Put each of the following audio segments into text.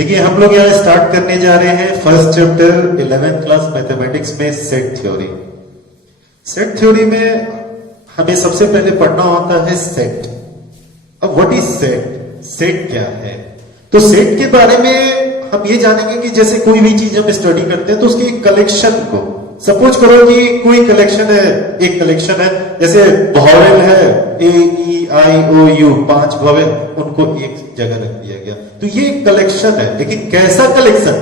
देखिए हम लोग यहाँ स्टार्ट करने जा रहे हैं first chapter 11th class mathematics में सेट थ्योरी। सेट थ्योरी में हमें सबसे पहले पढ़ना होता है सेट। अब व्हाट इज सेट? सेट क्या है? तो सेट के बारे में हम ये जानेंगे कि जैसे कोई भी चीज हम स्टडी करते हैं तो उसकी कलेक्शन को, सपोज करो कि कोई कलेक्शन है, एक कलेक्शन है, जैसे वॉवेल है ए ई आई ओ यू, 5 वॉवेल, उनको एक जगह रख दिया गया, तो ये एक कलेक्शन है। लेकिन कैसा कलेक्शन?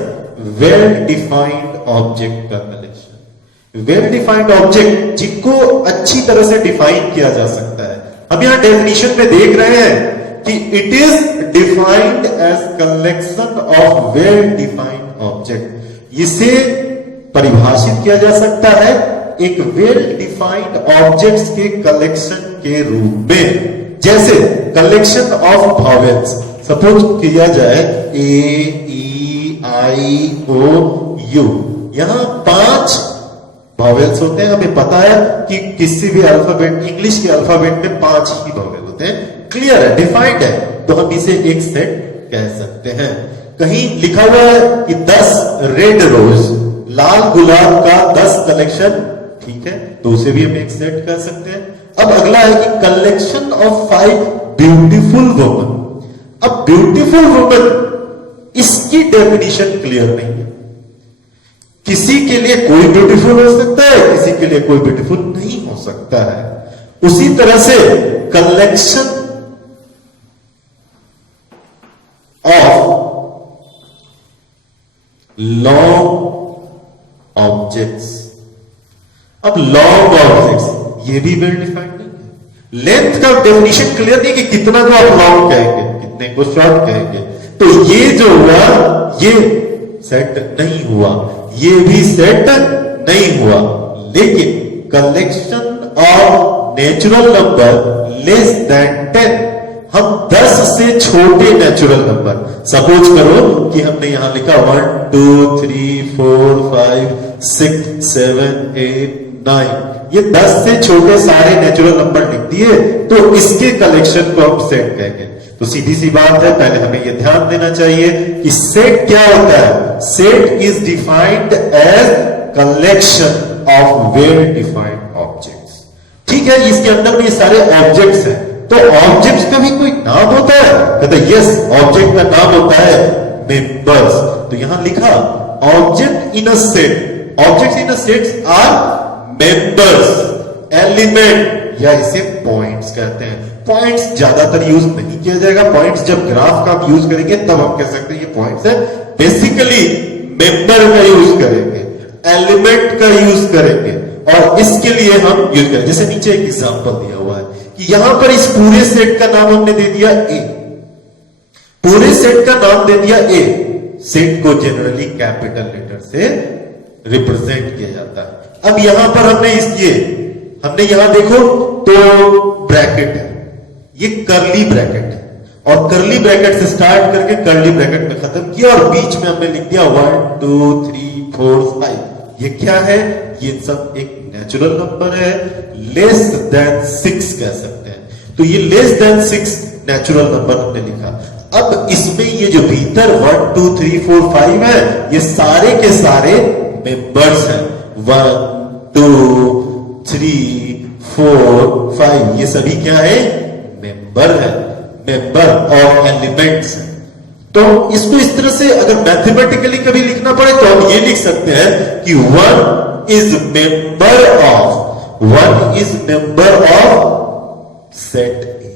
वेल डिफाइंड ऑब्जेक्ट का कलेक्शन। वेल डिफाइंड ऑब्जेक्ट जिनको अच्छी तरह से डिफाइन किया जा सकता है। हम यहां डेफिनेशन में देख रहे हैं कि it is defined as collection of well defined object. इसे परिभाषित किया जा सकता है एक वेल डिफाइंड ऑब्जेक्ट्स के कलेक्शन के रूप में। जैसे कलेक्शन ऑफ वॉवेल्स, सपोज किया जाए ए ई आई ओ यू, यहां 5 वॉवेल्स होते हैं। हमें पता है कि किसी भी अल्फाबेट, इंग्लिश के अल्फाबेट में 5 ही वॉवेल होते हैं। क्लियर है, डिफाइंड है, तो हम इसे एक सेट कह सकते हैं। कहीं लिखा हुआ है कि 10 रेड रोज, लाल गुलाब का 10 कलेक्शन, ठीक है, तो उसे भी हम एक सेट कह सकते हैं। अब अगला है कि कलेक्शन ऑफ 5 ब्यूटीफुल वुमन। अब ब्यूटीफुल वुमन, इसकी डेफिनेशन क्लियर नहीं है। किसी के लिए कोई ब्यूटीफुल हो सकता है, किसी के लिए कोई ब्यूटीफुल नहीं हो सकता है। उसी तरह से कलेक्शन ऑफ लॉन्ग ऑब्जेक्ट्स। अब लॉन्ग ऑब्जेक्ट्स ये भी वेल डिफाइंड नहीं है। लेंथ का डेफिनेशन क्लियर नहीं कि कितना को आप लॉन्ग कहेंगे, कितने को शॉर्ट कहेंगे। तो ये जो हुआ ये सेट नहीं हुआ, ये भी सेट नहीं हुआ। लेकिन collection of natural number less than 10, हम 10 से छोटे नेचुरल नंबर, सपोज करो कि हमने यहां लिखा 1 2 3 4 5 6 7 8 9, ये 10 से छोटे सारे नेचुरल नंबर लिख दिए, तो इसके कलेक्शन को हम सेट कहेंगे। तो सीधी सी बात है, पहले हमें यह ध्यान देना चाहिए कि सेट क्या होता है। Set is defined as collection of well defined objects. ठीक है, इसके अंदर भी सारे ऑब्जेक्ट्स हैं। तो ऑब्जेक्ट्स का भी कोई नाम होता है? कहते यस, ऑब्जेक्ट का नाम होता है मेंबर्स। तो यहां लिखा object in a set, objects in a set are members, element, या इसे पॉइंट्स कहते हैं। पॉइंट्स ज्यादातर यूज नहीं किया जाएगा। पॉइंट्स जब ग्राफ का आप यूज करेंगे तब हम कह सकते हैं ये पॉइंट्स है। बेसिकली मेंबर का यूज करेंगे, एलिमेंट का यूज करेंगे, और इसके लिए हम यूज करेंगे। जैसे नीचे एक एग्जांपल दिया हुआ है कि यहां पर इस पूरे सेट का नाम हमने दे दिया ए, पूरे सेट का नाम दे दिया ए। सेट को जनरली कैपिटल लेटर से रिप्रेजेंट किया जाता है। अब यहां पर हमने यहां देखो तो ब्रैकेट है, ये करली ब्रैकेट है, और करली ब्रैकेट से स्टार्ट करके करली ब्रैकेट में खत्म किया, और बीच में हमने लिख दिया 1 2 3 4 5। ये क्या है? ये सब एक नेचुरल नंबर है, लेस देन 6 कह सकते हैं। तो ये लेस देन 6 नेचुरल नंबर हमने लिखा। अब इसमें ये जो भीतर 1 2 3 4 5 है, ये सारे के सारे मेंबर्स हैं। 1 2 3 4 5, ये सभी क्या है? मेंबर है, मेंबर ऑफ एलिमेंट्स। तो इसको इस तरह से अगर मैथमेटिकली कभी लिखना पड़े तो हम ये लिख सकते हैं कि 1 इज मेंबर ऑफ सेट ए।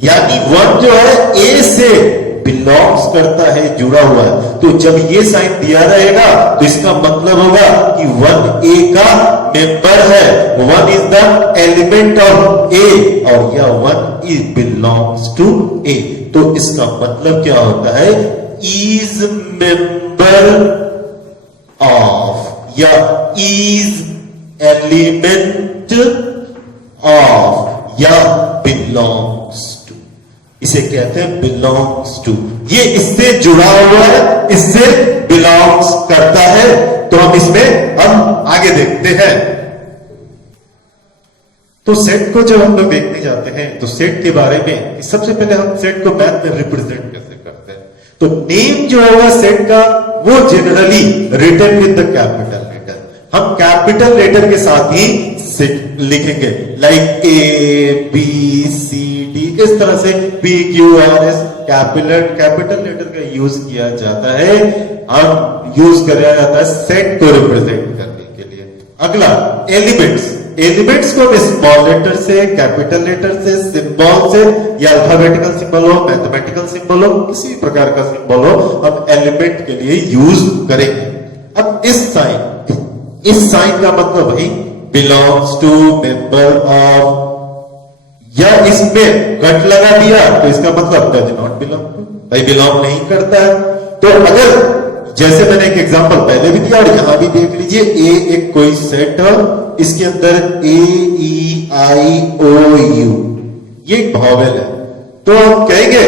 यानी 1 जो है ए से बिलोंग्स करता है, जुड़ा हुआ है। तो जब ये साइन दिया रहेगा तो इसका मतलब होगा कि 1 ए का मेंबर है, 1 इज द एलिमेंट ऑफ ए, और यह 1 इज बिलोंग्स टू ए। तो इसका मतलब क्या होता है? इज मेंबर ऑफ, या इज एलिमेंट ऑफ, या बिलोंग्स टू। इसे कहते हैं बिलोंग्स टू। ये इससे जुड़ा हुआ है, इससे बिलोंग्स करता है। तो हम इसमें हम आगे देखते हैं। तो सेट को जब हम लोग देखने जाते हैं तो सेट के बारे में सबसे पहले हम सेट को मैथ में रिप्रेजेंट कैसे करते हैं। तो नेम जो होगा सेट का वो generally written with the capital letter, हम कैपिटल लेटर के साथ ही सेट लिखेंगे, like A B C D, इस तरह से P Q R S capital letter का यूज किया जाता है, हम यूज किया जाता है सेट को रिप्रेजेंट करने के लिए। अगला एलिमेंट्स, एलिमेंट्स को हम स्मॉल लेटर से, कैपिटल लेटर से, सिंबल से, या अल्फाबेटिकल सिंबल हो, मैथमेटिकल सिंबल हो, किसी भी प्रकार का सिंबल हो, हम एलिमेंट के लिए यूज करेंगे। अब इस साइन का मतलब भाई बिलोंग्स टू, मेंबर ऑफ, या इसमें गट लगा दिया तो इसका मतलब डज नॉट बिलोंग टू, भाई बिलोंग नहीं करता है। तो अगर जैसे मैंने एक एग्जांपल पहले भी दिया और यहां भी देख लीजिए, ए एक कोई सेट, इसके अंदर ए ई आई ओ यू ये एक वॉवेल है, तो हम कहेंगे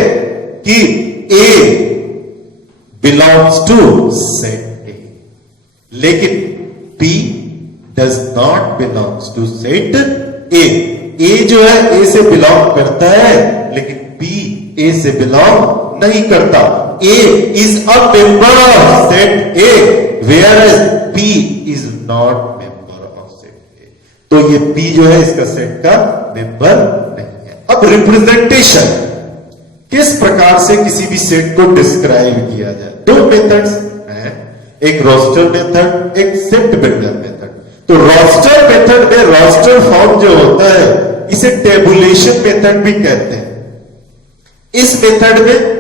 कि a belongs to set A, लेकिन p does not belongs to set A. A जो है ए से बिलोंग करता है, लेकिन पी ए से बिलोंग नहीं करता। A is a member of set A, whereas p is not member of set A. तो ये पी जो है इसका सेट का मेंबर नहीं है। अब रिप्रेजेंटेशन, किस प्रकार से किसी भी सेट को डिस्क्राइब किया जाए, दो मेथड्स हैं, एक रोस्टर मेथड, एक सेट बिल्डर मेथड। तो रोस्टर मेथड में रोस्टर फॉर्म जो होता है इसे टेबुलेशन मेथड भी कहते हैं। इस मेथड में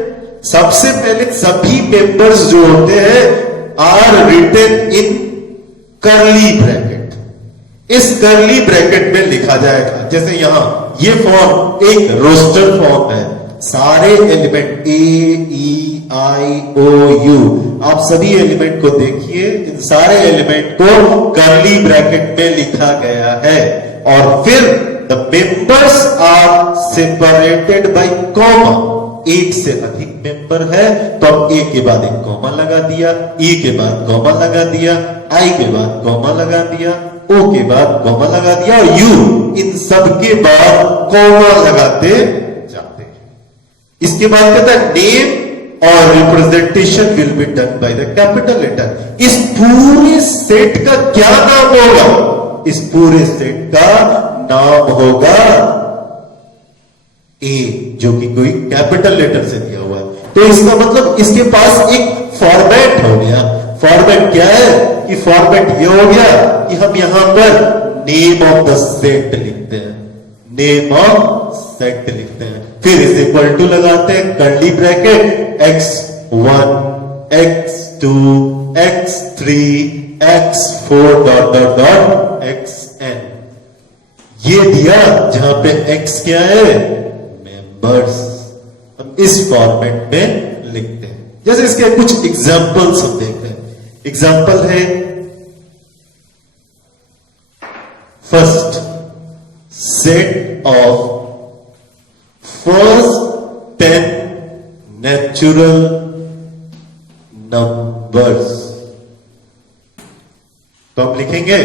सबसे पहले सभी मेंबर्स जो होते हैं are written in curly bracket, इस कर्ली ब्रैकेट में लिखा जाएगा। जैसे यहां ये फॉर्म एक रोस्टर फॉर्म है, सारे element A E I O you, आप सभी एलिमेंट को देखिए, इन सारे एलिमेंट को कर्ली ब्रैकेट में लिखा गया है, और फिर the members are separated by comma. एक से अधिक मेंबर है तो हम ए के बाद एक कॉमा लगा दिया, ई के बाद कॉमा लगा दिया, आई के बाद कॉमा लगा दिया, ओ के बाद कॉमा लगा दिया, और यू, इन सब के बाद कॉमा लगाते जाते हैं। इसके बाद कहता है नेम और representation will be done by the capital letter. इस पूरे सेट का क्या नाम होगा? इस पूरे सेट का नाम होगा ए, जो कि कोई कैपिटल लेटर से दिया हुआ है। तो इसका मतलब इसके पास एक फॉर्मेट हो गया। फॉर्मेट क्या है कि फॉर्मेट ये हो गया कि हम यहां पर नेम ऑफ द सेट लिखते हैं, नेम ऑफ सेट लिखते हैं, फिर इज इक्वल टू लगाते हैं curly bracket x1 x2 x3 x4 dot dot dot xn। ये दिया जहां पे x क्या है, मेंबर्स, हम इस फॉर्मेट में लिखते हैं। जैसे इसके कुछ एग्जांपल्स हम देख रहे हैं। एग्जांपल है first, set of first 10 natural numbers. तो हम लिखेंगे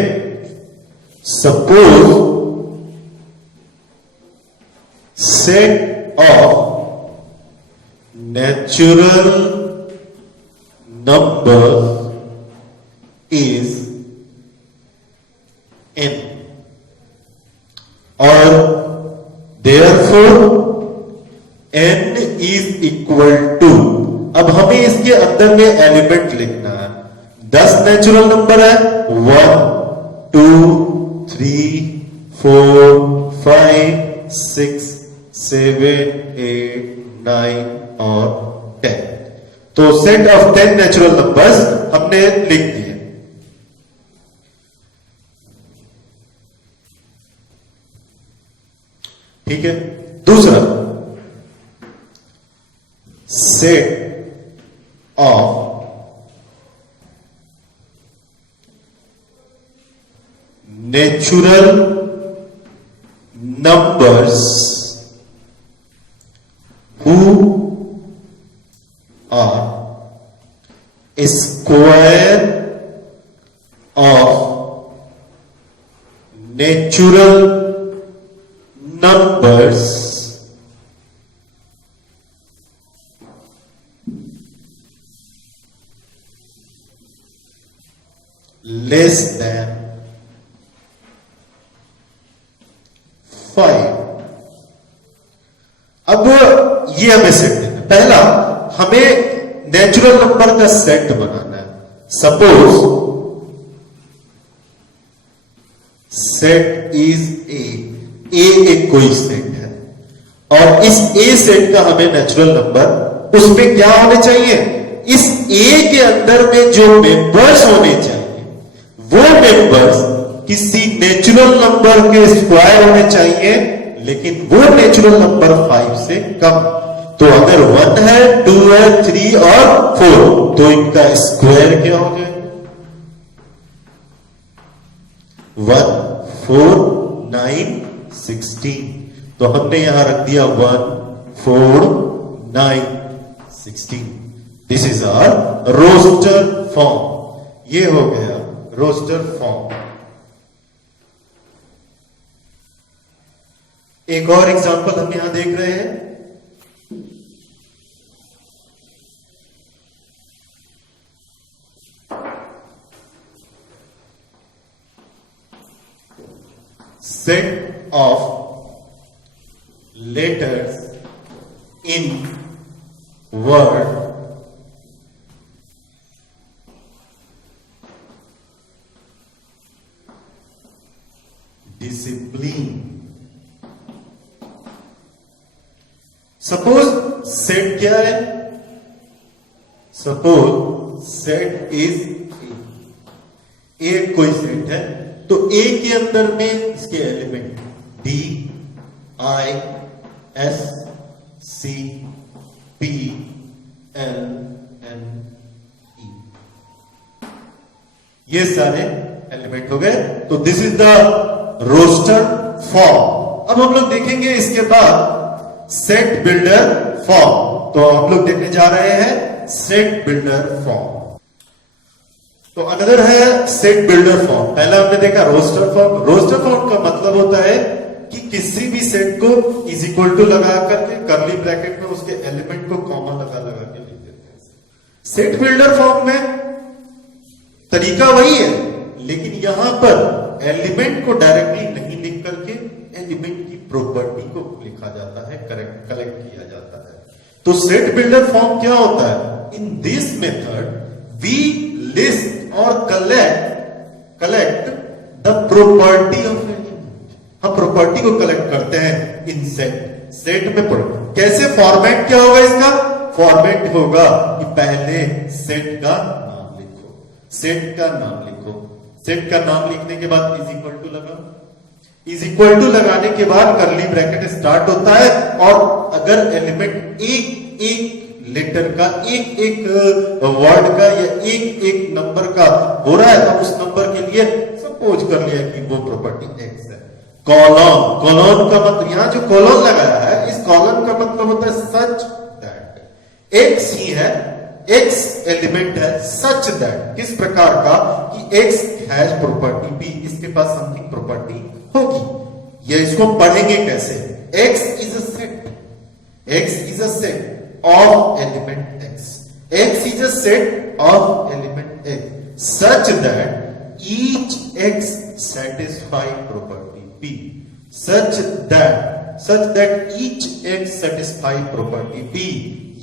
suppose set of natural number is n, और therefore n is equal to, अब हमें इसके अंदर में एलिमेंट लिखना है। 10 नेचुरल नंबर है, 1 2 3 4 5 6 7 8 9 और 10। तो सेट ऑफ 10 नेचुरल नंबर्स हमने लिख दिए। ठीक है। दूसरा, set of natural numbers who are square of natural numbers less than 5। अब ये हमें सेट देना है। पहला हमें नेचुरल नंबर का सेट बनाना है। सपोज सेट इज ए एक कोई सेट है और इस ए सेट का हमें नेचुरल नंबर उसमें क्या होने चाहिए, इस ए के अंदर में जो मेंबर्स होने चाहिए वो मेंबर्स किसी नेचुरल नंबर के स्क्वायर होने चाहिए, लेकिन वो नेचुरल नंबर 5 से कम। तो अगर 1 है, 2 है, 3 और 4 तो इनका स्क्वायर क्या हो जाएगा, 1 4 9 16। तो हमने यहां रख दिया 1 4 9 16। This is our roster form. ये हो गया रोस्टर फॉर्म। एक और एग्जांपल हम यहां देख रहे हैं। Set of letters in word discipline. Suppose set क्या है, सपोज सेट इज ए कोई सेट है तो ए के अंदर में इसके element D I S C P L N E, ये सारे एलिमेंट हो गए। तो this is the roster form. अब हम लोग देखेंगे इसके बाद सेट बिल्डर फॉर्म। तो हम लोग देखने जा रहे हैं सेट बिल्डर फॉर्म। तो अनदर है सेट बिल्डर फॉर्म। पहला हमने देखा रोस्टर फॉर्म। रोस्टर फॉर्म का मतलब होता है कि किसी भी सेट को इज इक्वल टू लगा करके कर्ली ब्रैकेट में उसके एलिमेंट को कॉमा लगा लगा के लिख देते हैं। सेट बिल्डर फॉर्म में तरीका वही है, लेकिन यहां पर एलिमेंट को डायरेक्टली नहीं लिख करके एलिमेंट की प्रॉपर्टी को लिखा जाता है, कलेक्ट किया जाता है। तो सेट बिल्डर फॉर्म क्या होता है, in this method we list और collect the property of element. हम प्रॉपर्टी को कलेक्ट करते हैं इन सेट में। कैसे फॉर्मेट क्या होगा इसका, फॉर्मेट होगा कि पहले सेट का नाम लिखो, सेट का नाम लिखो, सेट का नाम लिखने के बाद इज इक्वल टू लगाओ, इज इक्वल टू लगाने के बाद कर्ली ब्रैकेट स्टार्ट होता है। और अगर एलिमेंट एक एक लेटर का, एक एक वर्ड का या एक एक नंबर का हो रहा है तो उस नंबर के लिए सपोज कर लिया कि वो प्रॉपर्टी एक्स है। कॉलम, कॉलम का मतलब यहां जो कॉलम लगाया है इस कॉलम का मतलब होता है सच दैट एक्स ही है, एक्स एलिमेंट है सच दैट, किस प्रकार का कि एक्स हैज प्रॉपर्टी बी, इसके पास समथिंग प्रॉपर्टी होगी। ये इसको पढ़ेंगे कैसे, x is a set, x is a set of element x, x is a set of element x such that each x satisfy property b, such that each x satisfy property b।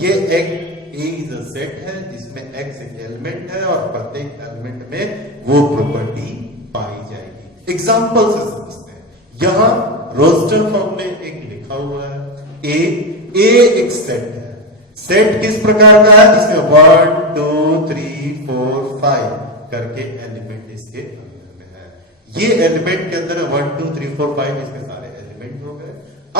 ये एक a is a set है जिसमें x एक element है और प्रत्येक element में वो प्रॉपर्टी पाई जाएगी। एग्जांपल से समझते हैं। यहां रोस्टर फॉर्म में एक लिखा हुआ है a एक सेट है। सेट किस प्रकार का है, जिसमें 1 2 3 4 5 करके एलिमेंट इसके अंदर में है। ये एलिमेंट के अंदर 1 2 3 4 5 इसके सारे एलिमेंट हो गए।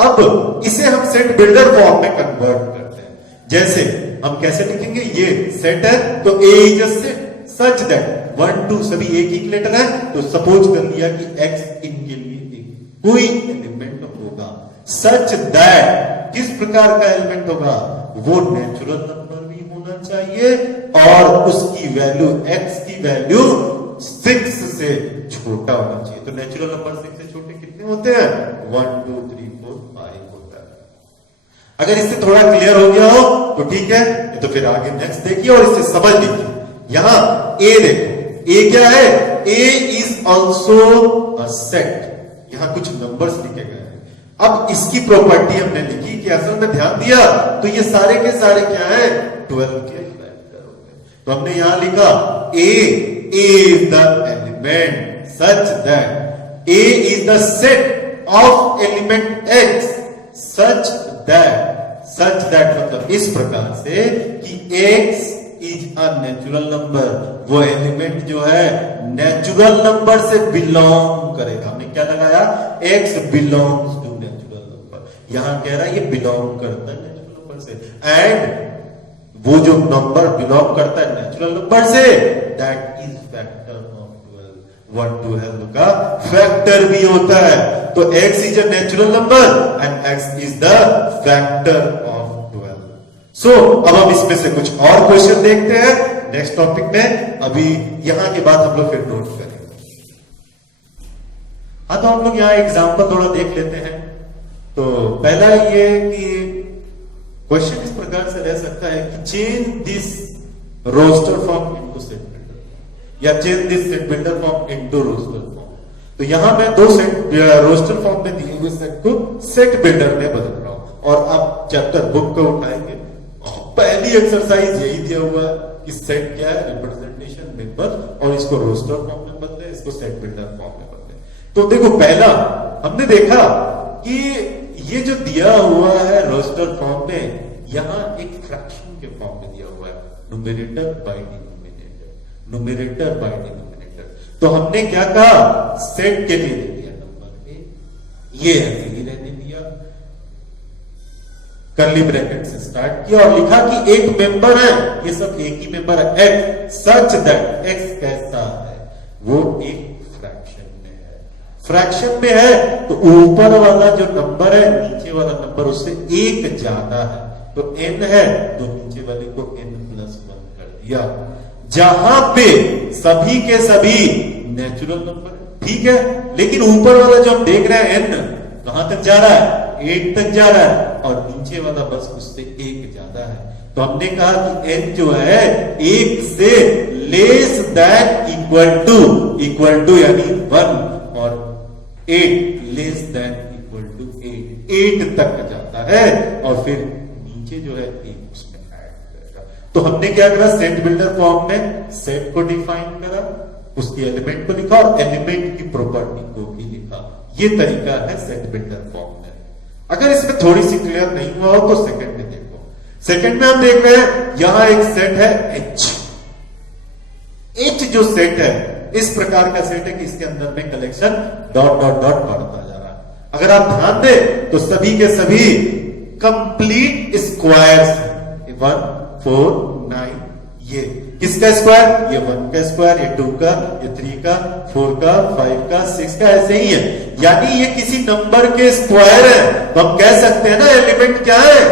अब इसे हम सेट बिल्डर फॉर्म में कन्वर्ट करते हैं। जैसे हम कैसे लिखेंगे, ये सेट है तो A is a set such that 1 2 सभी एक ही लेटर है, तो सपोज कर लिया कि एक्स इनके लिए एक कोई एलिमेंट होगा। सच दैट किस प्रकार का एलिमेंट होगा, वो नेचुरल नंबर भी होना चाहिए और उसकी वैल्यू एक्स की वैल्यू 6 से छोटा होना चाहिए। तो नेचुरल नंबर 6 से छोटे कितने होते हैं, 1 2 3 4 5 होता है। अगर इससे थोड़ा क्लियर हो गया हो तो ठीक है, तो फिर आगे नेक्स्ट देखिए और इसे समझ लीजिए। यहां ए देखो, ए क्या है? ए इज ऑल्सो अ सेट। यहां कुछ नंबर्स लिखे गए हैं। अब इसकी प्रॉपर्टी हमने लिखी कि असल में ध्यान दिया तो ये सारे के सारे क्या है? 12 के फैक्टर होंगे। तो हमने यहां लिखा A is the element such that A is the set of element x such that मतलब इस प्रकार से कि x is a natural number. वो एलिमेंट जो है नेचुरल नंबर से बिलोंग करेगा। हमने क्या लगाया? x belongs to natural number. यहां कह रहा है ये बिलोंग करता है नेचुरल नंबर से, एंड वो जो नंबर बिलोंग करता है natural number say that is factor of 12। 1 12 का फैक्टर भी होता है। तो x is a natural number and x is the factor of 12। सो अब हम इसमें से कुछ और क्वेश्चन देखते हैं नेक्स्ट टॉपिक में। अभी यहां के बाद हम लोग फिर नोट करेंगे। हाँ, तो हम लोग यहां एग्जांपल थोड़ा देख लेते हैं। तो पहला ये कि क्वेश्चन इस प्रकार से रह सकता है कि change this roster form into set builder या change this set builder form into roster form. तो यहां मैं दो सेट रोस्टर फॉर्म में दिए हुए सेट को सेट बिल्डर में बदल रहा हूं। और अब चैप्टर बुक को उठाएंगे, पहली एक्सरसाइज यही दिया हुआ है कि सेट क्या है? रिप्रेजेंटेशन मेंबर, और इसको रोस्टर फॉर्म में बदले, इसको सेट बिल्डर फॉर्म में बदले। तो देखो पहला हमने देखा कि ये जो दिया हुआ है रोस्टर फॉर्म में, यहां एक फ्रैक्शन के फॉर्म में दिया हुआ है, numerator by denominator, numerator by denominator. तो हमने क्या कहा? सेट के लिए दे दिया नंबर ए, ये ऐसे ही रहने दिया, कर्ली ब्रैकेट से स्टार्ट किया और लिखा कि एक मेंबर है, ये सब एक ही मेंबर है, एक्स सच दैट, एक्स कैसा है? वो एक फ्रैक्शन में है। फ्रैक्शन में है तो ऊपर वाला जो नंबर है नीचे वाला नंबर उससे एक ज्यादा है। तो n है तो नीचे वाले को n+1 कर दिया। जहां पे सभी के सभी नेचुरल नंबर है, ठीक है, लेकिन ऊपर वाला जो हम देख रहे हैं n कहां तक जा रहा है? 8 तक जा रहा है, और नीचे वाला बस उससे एक ज्यादा है। तो हमने कहा कि n जो है 1 से लेस दैन इक्वल टू यानी 1, और 8 लेस दैन इक्वल टू 8 तक जाता है, और फिर नीचे जो है 1 उसमें ऐड करेगा। तो हमने क्या करा? सेट बिल्डर फॉर्म में सेट को डिफाइन करा, उसके एलिमेंट को लिखा और एलिमेंट की प्रॉपर्टी को भी लिखा। ये तरीका है सेट बिल्डर फॉर्म में। अगर इसमें थोड़ी सी क्लियर नहीं हुआ हो तो सेकंड में देखो। सेकंड में हम देख रहे हैं यहां एक सेट है H। H जो सेट है इस प्रकार का सेट है कि इसके अंदर में कलेक्शन डॉट डॉट डॉट बढ़ता जा रहा है। अगर आप ध्यान दें तो सभी के सभी कंप्लीट स्क्वायर्स हैं। 1 4 9, ये किसका स्क्वायर? ये 1 का स्क्वायर, ये 2 का, ये 3 का, 4 का, 5 का, 6 का, ऐसे ही है। यानी ये किसी नंबर के स्क्वायर है। तो हम कह सकते हैं ना एलिमेंट क्या है?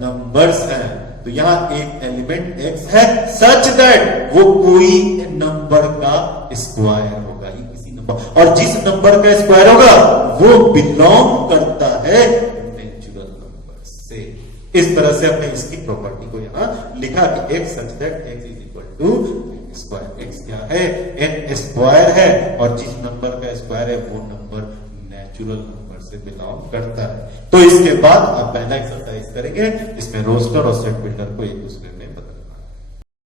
नंबर्स हैं। तो यहां एक एलिमेंट x है सच दैट वो कोई नंबर का स्क्वायर होगा, ये किसी नंबर, और जिस नंबर का स्क्वायर होगा वो बिलोंग करता है नेचुरल नंबर से। इस तरह से हमने इसकी प्रॉपर्टी को यहां लिखा कि x such that x is equal to square. x क्या है? n स्क्वायर है, और जिस नंबर का स्क्वायर है वो नंबर नेचुरल नंबर से बिलोंग करता है। तो इसके बाद आप पहला एक्सरसाइज करेंगे, इसमें रोस्टर और सेट बिल्डर को एक दूसरे में